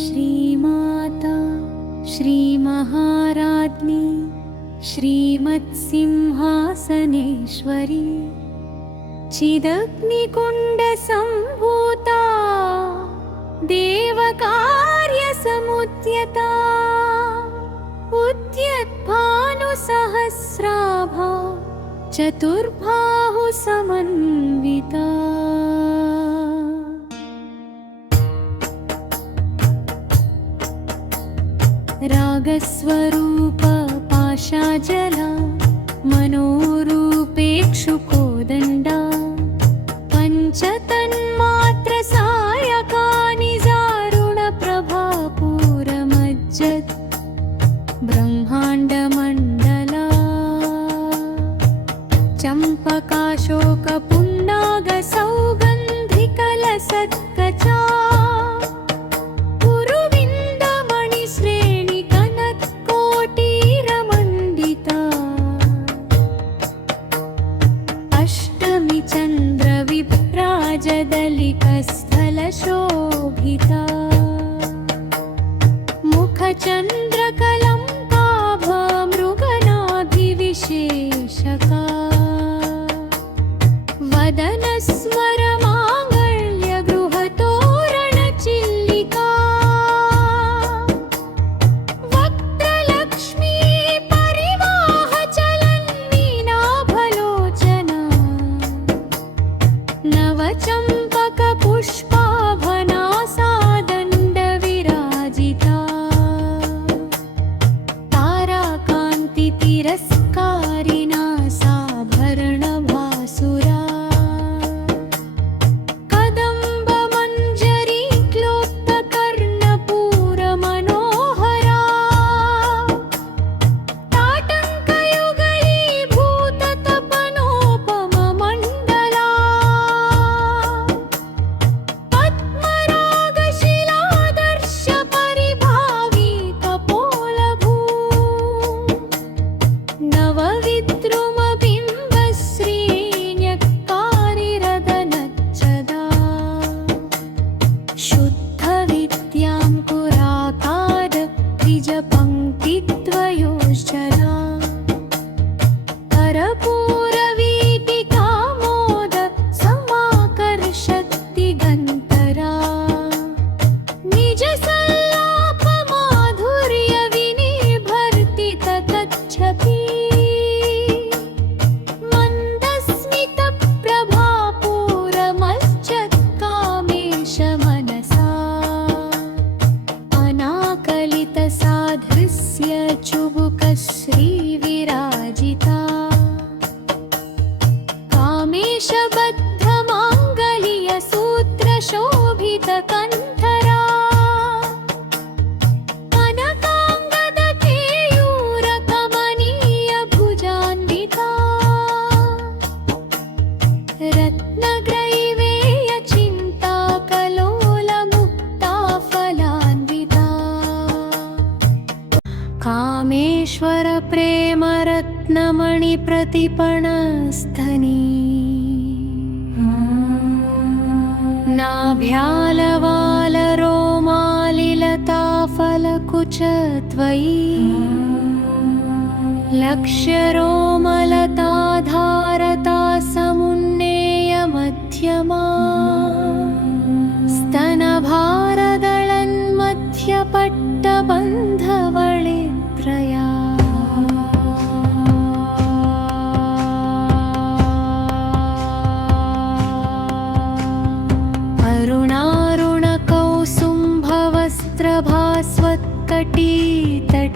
श्रीमाता श्रीमहाराज्ञी श्रीमत्सिंहासनेश्वरी चिदग्निकुण्डसम्भूता देवकार्यसमुद्यता उद्यद्भानुसहस्राभा चतुर्बाहुसमन्विता रागस्वरूप पाशाजला मनोरूपेक्षुकोदण्डा पञ्चतन्मात्रसायकानि दारुणप्रभापूरमज्जत् ब्रह्माण्डमण्डला चम्पकाशोकपुण्डागसौगन्धिकलसत्कचा चन्द्रविभ्राजदलिकस्थलशोभिता मुखचन्द्रकलङ्काभमृगनाभिविशेषका वदनस्मरमाङ्गल्यगृहतोरणचिल्लिका वक्त्रलक्ष्मी परिवाहचलन्मीनाभलोचना नवचम्पकपुष्पाभनासादण्डविराजिता ताराकान्तितिरस्कारिणा साभरणभासुरा कदम्बमञ्जरी क्लोप्तकर्णपूरमनोहरा ताटङ्कयुगलीभूततपनोपममण्डला पद्मरागशिलादर्शपरिभावितपोलभू नवविद्रुमबिम्बश्रीन्यक्कारिरदनच्छदा शुद्धविद्याङ्कुराकाद द्विजपङ्क्तिद्वयोश्चला करपूरवीटिकामोद समाकर्षद्दिगन्तरा निजसल्लापमाधुर्यविनिर्भर्तिततच्छपि मन्दस्मितप्रभापूरमज्जत्कामेशमनसा अनाकलितसाधृस्य चुबुकश्रीविराजिता कामेशबद्धमाङ्गल्यसूत्रशोभितकण्ठरा कनकाङ्गदकेयूरकमनीयभुजान्विता रत्नग्रैवेयचिन्ताकलोलमुक्ताफलान्विता कामेश्वरप्रेमरत्नमणिप्रतिपणस्थनी नाभ्यालवालरोमालिलताफलकुचत्वयी लक्ष्यरोमलताधारता समुन्नेयमध्यमा स्तनभारदळन्मध्यपट्टबन्धवळित्रया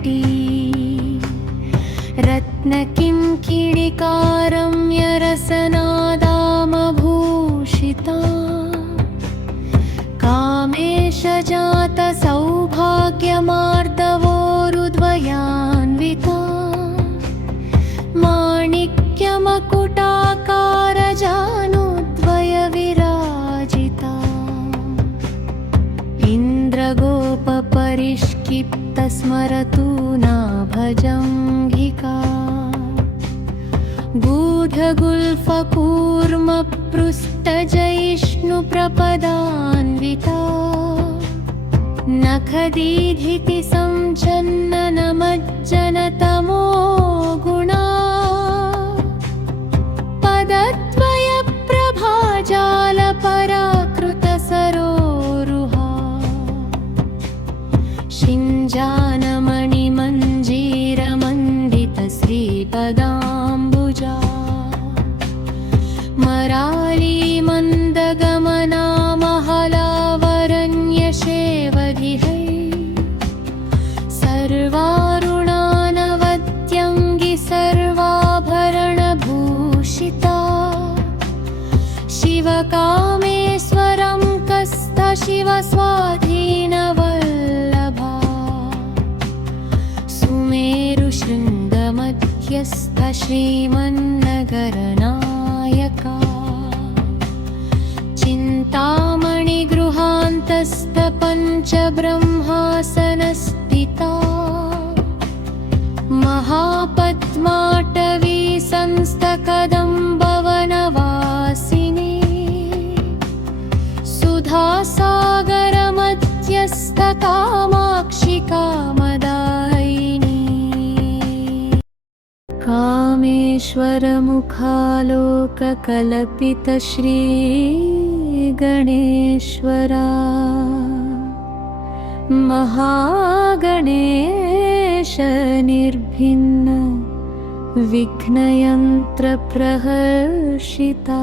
अरुणारुणकौसुम्भवस्त्रभास्वत्कटीतटी रत्नकिङ्किणिकारम्यरसनादामभूषिता कामेशजातसौभाग्यमार्दवोरुद्वयान्विता माणिक्यमकुटाकारजानुद्वयविराजिता इन्द्रगोपपरिष्किप्तस्मरतु नाभजङ्घिका गूढगुल्फकूर्मपृष्ठजयिष्णुप्रपदान्विता नखदीधिति संचन्ननमज्जनतमो गुणा पदद्वयप्रभाजालपराकृतसरोरुहा शिञ्जानमणिमञ्जीरमण्डितश्रीपदाम्बुजा मरालीमन्दगमना महलावरण्यशेवधिहै सर्वारुणानवत्यङ्गि सर्वाभरणभूषिता शिवकामेश्वरं कस्तशिवस्वाधीनवल्लभा सुमेरुशृङ्गमध्यस्थ श्रीमन्नगरनायका चिन्तामणिगृहान्तस्थ पञ्चब्रह्मासनस्थिता महापद्माटवी संस्थकदम्बवनवासिनी सुधासागरमध्यस्थ कामाक्षि कामदायिनी कामेश्वरमुखालोककल्पितश्रीगणेश्वरा महागणेश निर्भिन्न विघ्नयन्त्रप्रहर्षिता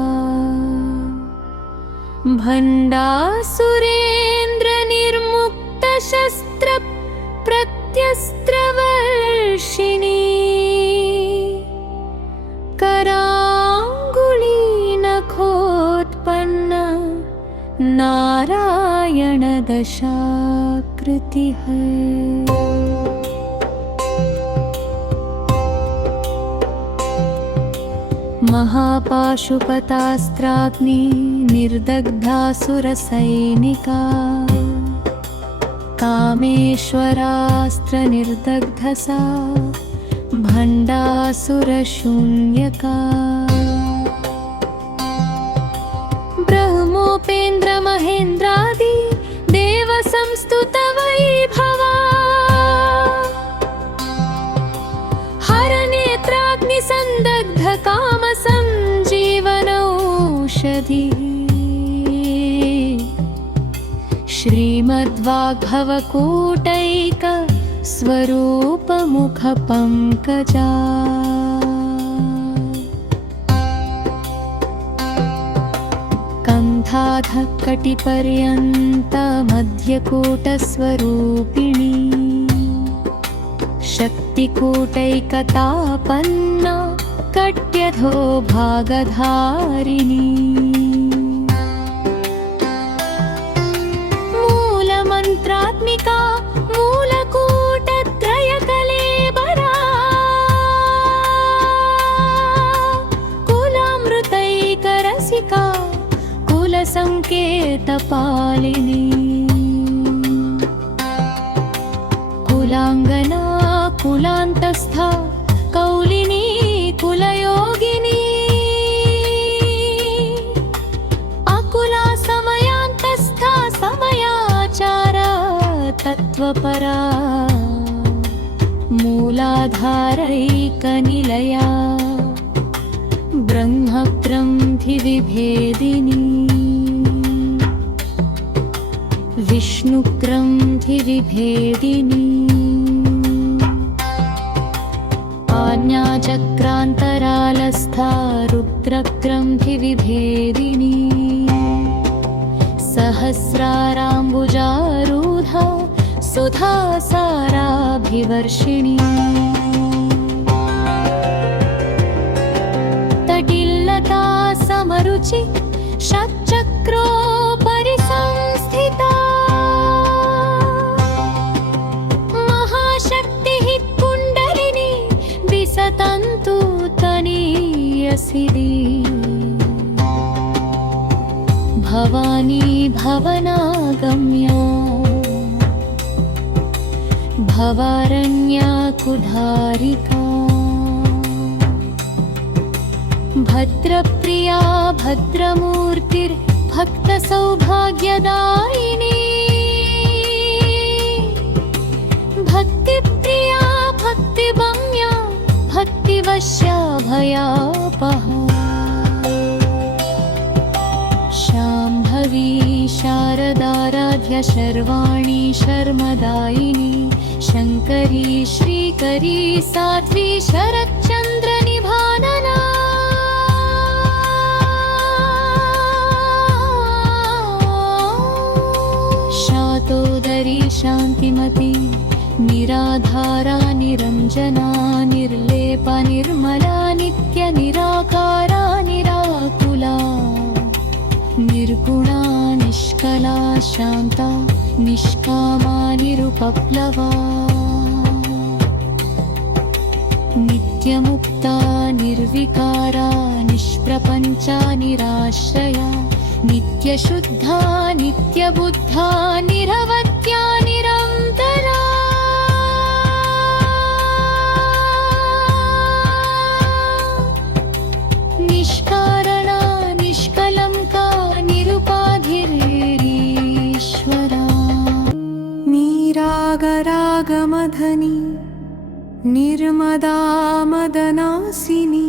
भण्डासुरेन्द्रनिर्मुक्तशस्त्रप्रत्यस्त्रवर्षिणी कराङ्गुलीनखोत्पन्न नारायणदशाकृति है महापाशुपतास्त्राग्नि निर्दग्धासुरसैनिका कामेश्वरास्त्रनिर्दग्धसा भण्डासुरशून्यका ब्रह्मोपेन्द्रमहेन्द्रादि देवसंस्तुतवैभवा हरनेत्राग्निसन्दग्धकामसञ्जीवनौषधिः श्रीमद्वाग्भवकूटैक स्वरूपमुखपङ्कजा कण्ठाधः कटिपर्यन्तमध्यकूटस्वरूपिणी शक्तिकूटैकतापन्ना कट्यधो भागधारिणी मूलमन्त्रात्मिका मूलकूटत्रयकलेबरा कुलामृतैकरसिका कुलसङ्केतपालिनी कुलाङ्गना कुलान्तस्था कौलिनी कुलयोगिनी अकुला समयान्तस्था समयाचारा तत्त्वपरा मूलाधारैकनिलया ब्रह्मग्रन्थिविभेदिनी विष्णुग्रन्थिविभेदिनी आज्ञाचक्रान्तरालस्था रुद्रग्रन्थिविभेदिनी सहस्राराम्बुजारूढा सुधासाराभिवर्षिणी तटिल्लता समरुचि षट्चक्रोपरि संस्थिता महाशक्तिः कुण्डलिनी दिसतन्तु तनीयसिदी भवानी भवनागम्या भवारण्याकुधारिका भद्रप्रिया भद्रमूर्तिर्भक्तसौभाग्यदायिनी भक्तिप्रिया भक्तिगम्या भक्तिवश्या भयापहा शाम्भवी शारदाराध्या शर्वाणी शर्मदायिनी शङ्करी श्रीकरी साध्वी शरच्चन्द्रनिभानना शातोदरी शान्तिमती निराधारा निरञ्जना निर्लेपा निर्मला नित्यनिराकारा निराकुला निर्गुणा निष्कला शान्ता निष्कामा निरुपप्लवा नित्यमुक्ता निर्विकारा निष्प्रपञ्चा निराश्रया नित्यशुद्धा नित्यबुद्धा निरवत्या निरन्तरा निष्कारणा निष्कलङ्का निरुपाधिरीश्वरा नीरागरागमधनी निर्मदा मदनासिनी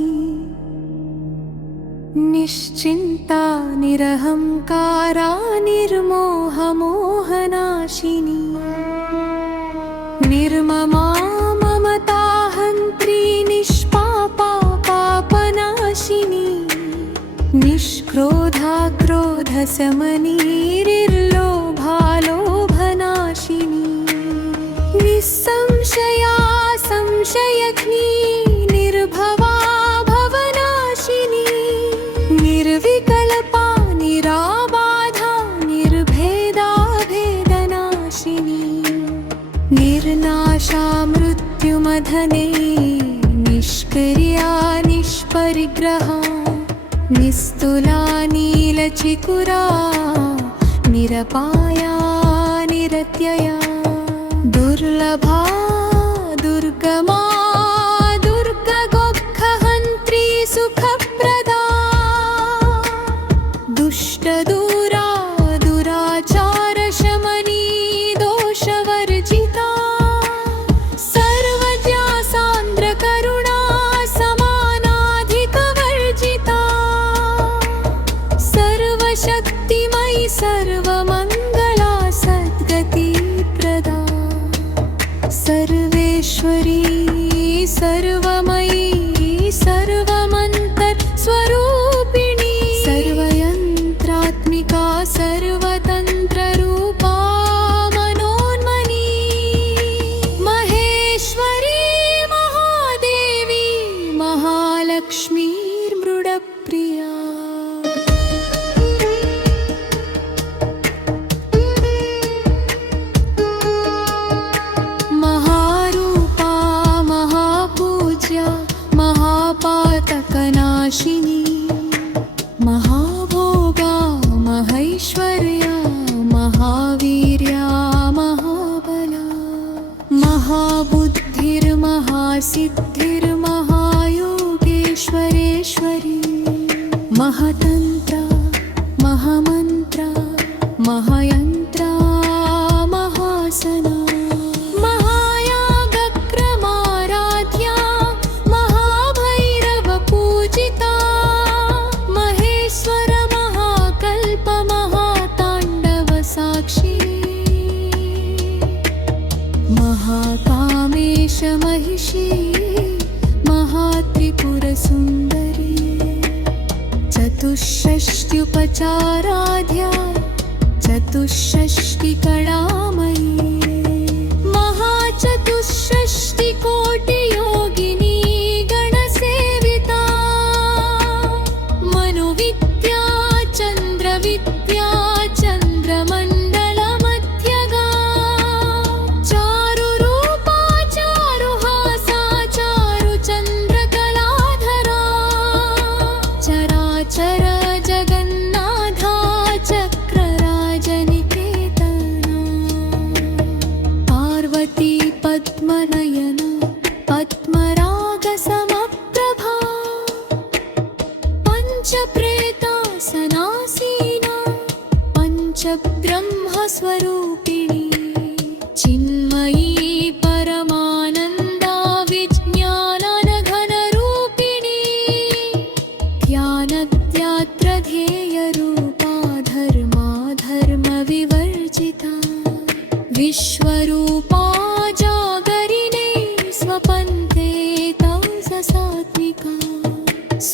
निश्चिन्ता निरहङ्कारा निर्मोहमोहनाशिनी निर्ममा ममताहन्त्री निष्पापा पापनाशिनी निष्क्रोधा क्रोधशमनीर्लोभा लोभनाशिनी निस्संशया संशयघ्नी निर्भवा भवनाशिनी निर्विकल्पा निराबाधा निर्भेदा भेदनाशिनी निर्नाशा मृत्युमधने निष्क्रिया निष्परिग्रहा निस्तुला नीलचिकुरा निरपाया निरत्यया दुर्लभा दुर्गमा दुर्गगोखहन्त्री सुखप्रदा दुष्टदूरा दुराचारशमनी दोषवर्जिता सर्वज्ञा सान्द्रकरुणा समानाधिकवर्जिता सर्वशक्तिमयी सर्वमङ्गला सद्गतिप्रदा सर्वेश्वरी सर्वमयी सर्वमन्तर्स्वरूपिणी सर्वयन्त्रात्मिका सर्वतन्त्ररूपा मनोन्मनी महेश्वरी महादेवी महालक्ष्मीर्मृडप्रिया महापातकनाशिनी महाभोगा महैश्वर्या महावीर्या महाबला महाबुद्धिर्महासिद्धिर्महायोगेश्वरेश्वरी महतन्त्रा महामन्त्रा महायन्त्रा महासना महाकामेश महिषी महात्रिपुरसुन्दरी चतुष्षष्ट्युपचाराध्या चतुष्षष्टिकलामयी महाचतुष्षष्टिकोटियोगिनी गणसेविता मनुविद्या चन्द्रविद्या चन्द्रमण्डलमध्यगा चारुरूपा चारुहासा चारुचन्द्रकलाधरा चराचर जगन्नाथा चक्रराजनिकेतना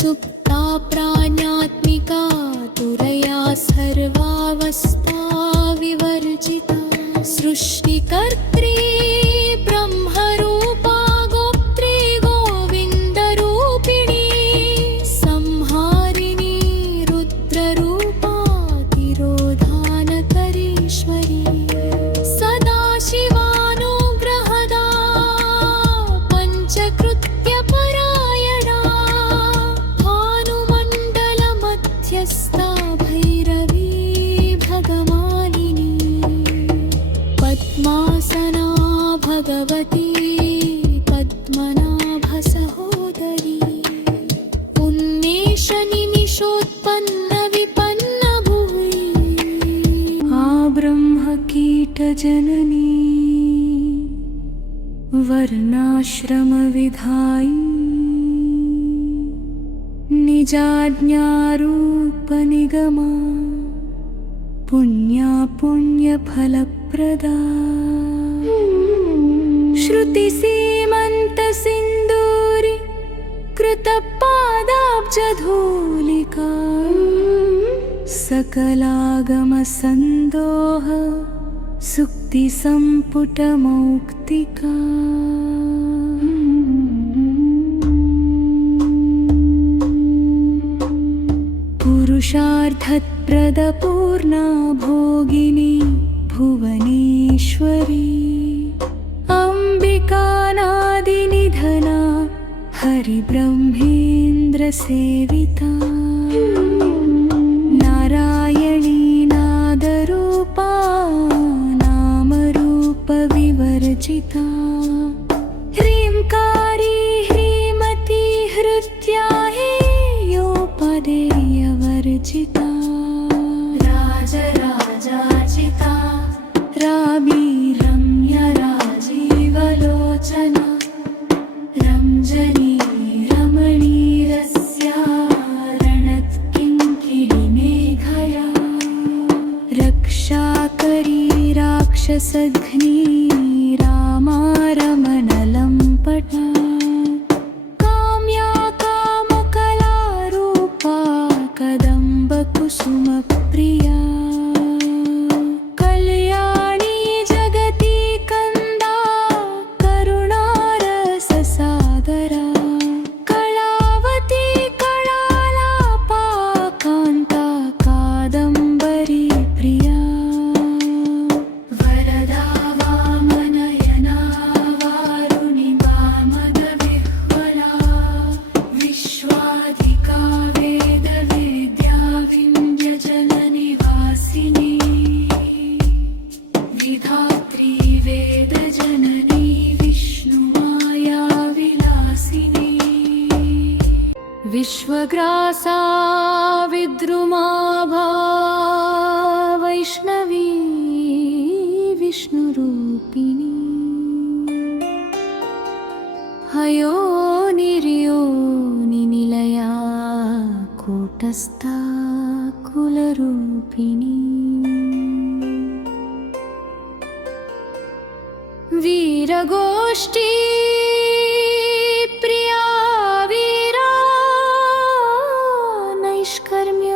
सुप्ता प्राण्यात्मिका तुरया सर्वावस्था विवर्जिता सृष्टिकर्त्री ब्रह्मरूपा गोप्त्री गोविन्दरूपिणी संहारिणी रुद्ररूपा तिरोधानकरीश्वरी सदाशिवानुग्रहदा पञ्चकृत्यपरायणा भानुमण्डलमध्यस्था भैरवी भगवानिनी पद्मासना भगवती पद्मनाभसहोदरी उन्मेषनिनिषोत्पन्नविपन्नभुवि आ ब्रह्मकीटजननी वर्णाश्रमविधायी निजाज्ञारूपनिगमा पुण्या पुण्यफलप्रदा श्रुतिसीमन्तसिन्दूरि कृतपादाब्जधूलिका सकलागमसन्दोह सुक्तिसम्पुटमौक्तिका पुरुषार्थप्रदपूर्णा भोगिनी भुवनेश्वरी अम्बिकानादिनिधना हरिब्रह्मेन्द्रसेविता नारायणी नादरूपा नामरूपविवर्जिता ह्रीङ्कारी ह्रीमती हृत्या हेयोपदेयवर्जिता राजराजाचिता रामी रम्यराजीवलोचना रञ्जनी रमणीरस्या रणत्किङ्किणिमेघया रक्षाकरी राक्षसघ्नी रामा रमणलम्पटा काम्या कामकलारूपा कदम्बकुसुमप्रिया कल्याणी जगती कन्दा करुणारससागरा कलावती कलालापा कान्ता कादम्बरी प्रिया वरदा वामनयना वारुणि वामदविह्वला विश्वाधिका वेदवेद्या विन्ध्यजननिवासिनी विधात्री वेदजननी विष्णुमाया विलासिनी विश्वग्रासा विद्रुमाभा वैष्णवी विष्णुरूपिणी हयोनिर्योनिनिलया कूटस्था कुलरूपिणी वीरगोष्ठी प्रिया वीरा नैष्कर्म्य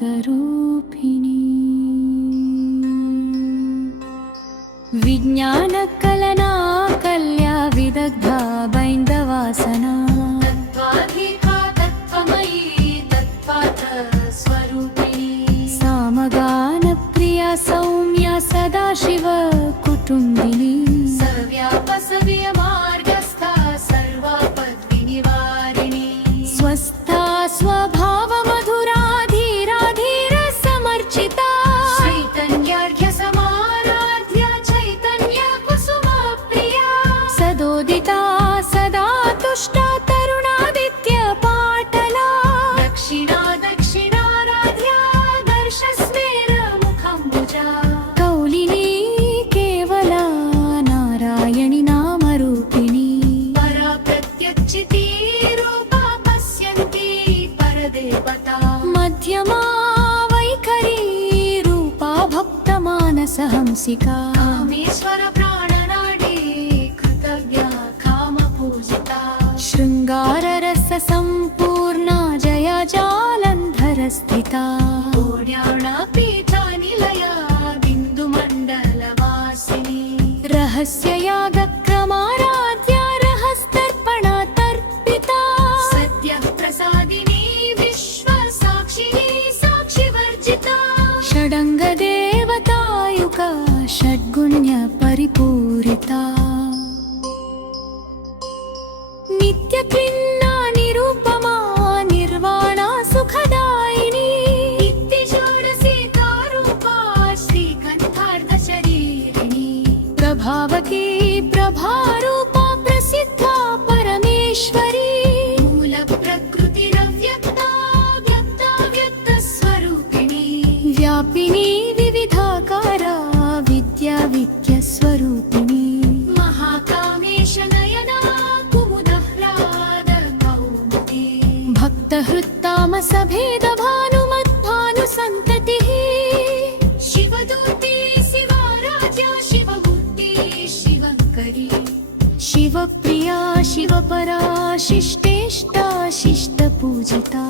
नादरूपिणी विज्ञानकलना कल्या विदग्धा बैन्दवासना तत्त्वाधिका तत्त्वमयी तत्त्वार्थस्वरूपिणी सामगानप्रिया सौम्या सदाशिव कुटुम्बिनी सव्यापसव्यमार्गस्था सर्वापद्विनिवारिणी स्वस्था स्वभावमधुरा धीरा धीर समर्चिता चैतन्यार्घ्यसमाराध्या चैतन्यकुसुमप्रिया सदोदिता सदा तुष्टा तरुणादित्यपाटला दक्षिणा दक्षिणाराध्या दर्शस्मेरमुखम्बुजा कौलिनी केवला नारायणि नामरूपिणी परा प्रत्यच्चिती रूपा पश्यन्ती परदेवता मध्यमा वैखरी रूपा भक्तमानसहंसिका कामेश्वर प्राणना रहस्य यागक्रमाराध्या रहस्तर्पणा तर्पिता सद्यः प्रसादिनी विश्वसाक्षिणी साक्षिवर्जिता षडङ्गदेवतायुका षड्गुण्य परिपूरिता नित्यक्लिन्ना निरूपमा निर्वाणा सुखदायिनी नित्यषोडशीकारूपा श्रीकण्ठार्धशरीरिणी प्रभावती प्रभारूपा प्रसिद्धा परमेश्वरी मूलप्रकृतिरव्यक्ता व्यक्ता व्यक्तस्वरूपिणी व्यापिनी विविधाकारा विद्या विद्यस्वरूपिणी महाकामेशनयना भक्तहृत्तामसभेदभानुमद्भानुसन्ततिः शिवदूती शिवाराध्या शिवमूर्ति शिवङ्करी शिवप्रिया शिवपरा शिष्टेष्टा शिष्टपूजिता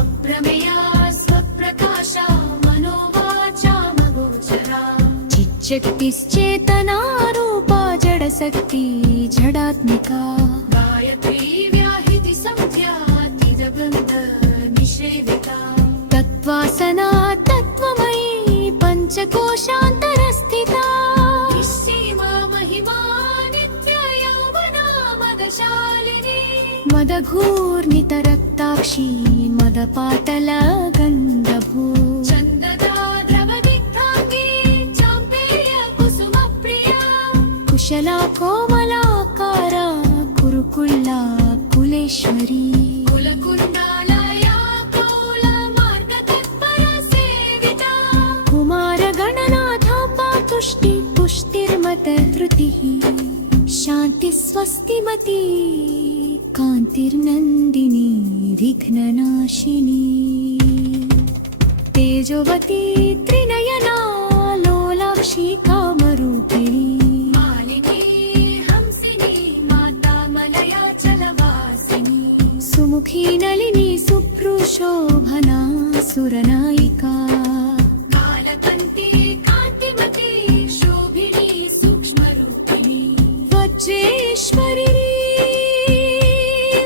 अप्रमेया स्वप्रकाशा मनोवाचामगोचरा चिच्चक्तिश्चेतनारूपा जडशक्ति जडात्मिका गायत्री व्याहृति संध्या निषेविता तत्त्वासना तत्त्वमयी पञ्चकोशान्तरस्थिता निःसीमा महिमा नित्या यौवना मदशालिनी मदघूर्णितरक्ताक्षी मदपाटल गन्धभू चन्ददा द्रवदिग्धाङ्गी चाम्पेय कुसुमप्रिया कुशला कोमलाकारा कुरुकुल्ला कुलेश्वरी कुलकुण्डालया कौलमार्गतत्परा सेविता कुमारगणनाथापा तुष्टि पुष्टिर्मतधृतिः शान्तिस्वस्तिमती कान्तिर्नन्दिनी विघ्ननाशिनी तेजोवती त्रिनयना लोलाक्षी कामरूपिणी मालिनी हंसिनी माता मलया चलवासिनी सुमुखी नलिनी सुप्रुशोभना सुरनायिका कालकन्ती कान्तिमती शोभिनी सूक्ष्मरूपिणी वज्रेश्वरी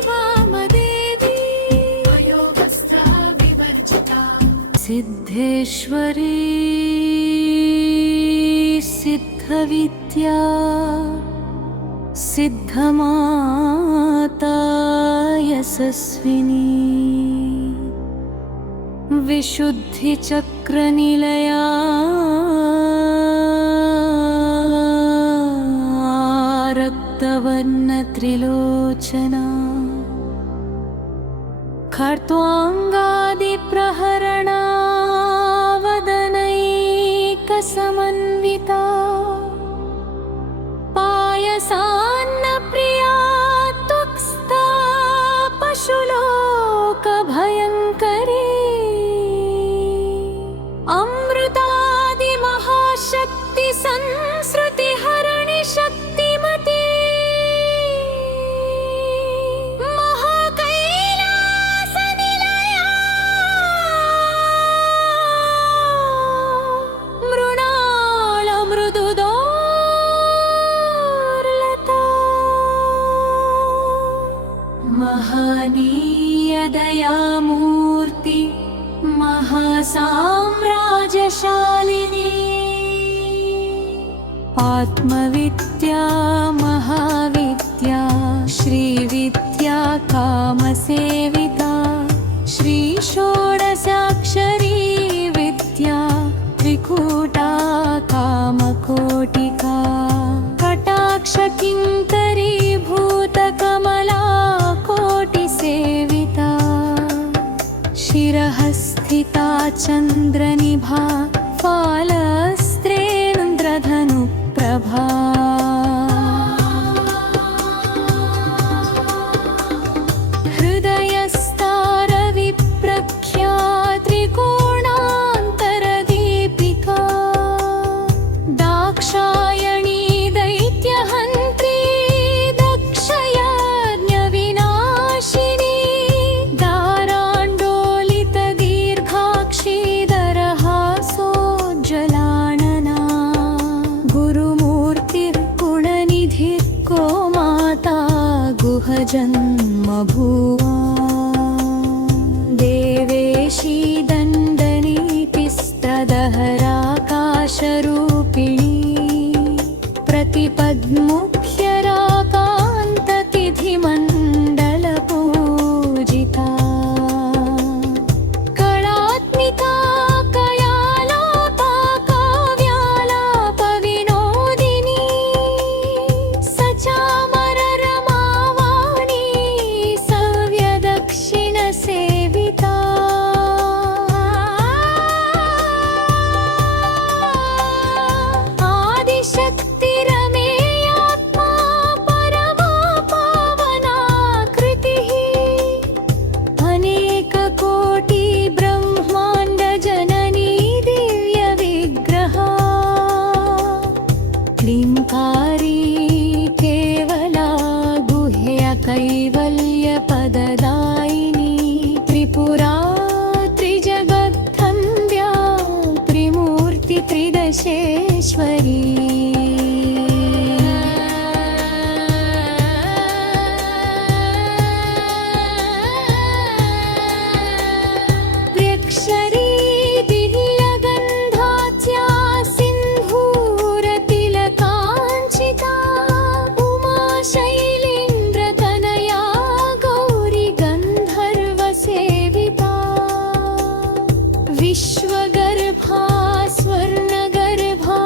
वामदेवी वयोवस्था विवर्जिता सिद्धेश्वरी सिद्धविद्या सिद्धमाता यशस्विनी विशुद्धिचक्रनिलया रक्तवर्णत्रिलोचना खर्त्वाङ्गादिप्रहरणा वदनैकसमन्विता पायसान्नप्रिया त्वक्स्था पशुलोकभयङ्करी अमृतादिमहाशक्ति संसृतिहरणि शक्तिमती महाकैलासनिलया मृणालमृदुदोर्लता महानीयदयामूर्ति महासाम्राज्यशालिनी आत्मविद्या महाविद्या श्रीविद्या कामसेविता श्रीषोडशाक्षरी विद्या त्रिकूटा कामकोटिका कटाक्षकिङ्करी भूतकमला कोटिसेविता शिरः स्थिता चन्द्रनिभा फालस्त्रेन्द्रधनुप्रभा हृदयस्तारविप्रख्या त्रिकोणान्तरदीपिका दाक्षायणी दैत्यहन्त्री दक्षयज्ञविनाशिनी दाराण्डोलितदीर्घाक्षीधरहासो जन्म भुवा देवेशी दण्डनीतिस्तदहराकाशरूपिणी प्रतिपद्मुख्यराकान्ततिथिमण्डलपूजिता कलात्मिका कयालापा काव्यालापविनोदिनी सचामररमावाणी सव्यदक्षिणसेविता आदिशक्तिरमेयात्मा परमा पावनाकृतिः अनेककोटि ब्रह्माण्डजननी दिव्यविग्रहा क्लींकारी केवला गुह्यकैवल्यपददायिनी त्रिपुरा त्रिजगत्थन्द्या त्रिमूर्ति त्रिदशेश्वरी व्यक्षरी दिव्यगन्धात्या सिन्धूरतिलकाञ्चिता उमा शैलेन्द्रतनया गौरी गन्धर्वसेविता विश्वगर्भा स्वर्णगर्भा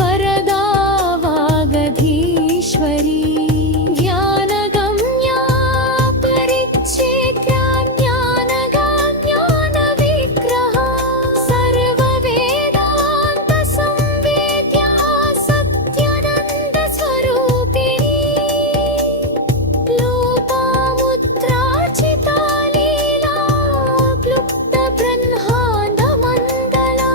वरदा वागधीश्वरी ज्ञानगम्या परिच्छेद्या ज्ञानगाज्ञानविग्रहा सर्ववेदान्तसंवेद्या सत्यानन्दस्वरूपिणी लोपामुद्राचिता लीला क्लुप्तब्रह्माण्डमण्डला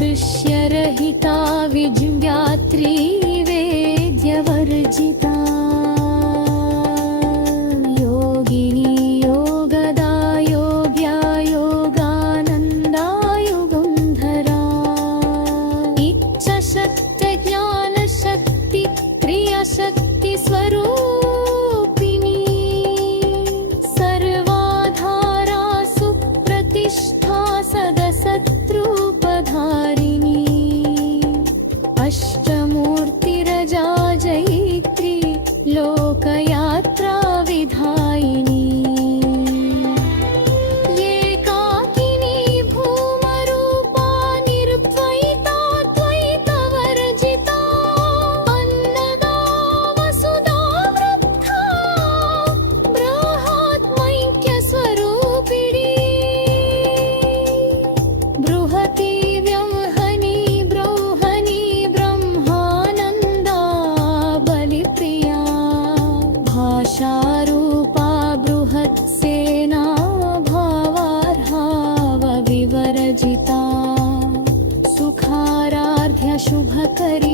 अदृश्यादृश्यरहिता विज्ञात्री वेद्यवर्जिता योगिनी योगदा योग्या योगानन्दा युगन्धरा इच्छाशक्तिज्ञानशक्ति क्रियाशक्तिस्वरूपिणी सर्वाधारा सुप्रतिष्ठा सदसत्रूपधारिणी अष्टमूर्तिरजा जयित्री लोकयात्रा विधायिनी एकाकिनी भूमरूपा निर्द्वैता द्वैतवर्जिता अन्नदा वसुधा वृद्धा बृहत्मैक्यस्वरूपिणी बृहती व्यंहनी ब्रौहनी ब्रह्मानन्दा बलिप्रिया भाषारूपा बृहत्सेना भावार्हावविवर्जिता सुखाराध्य शुभकरी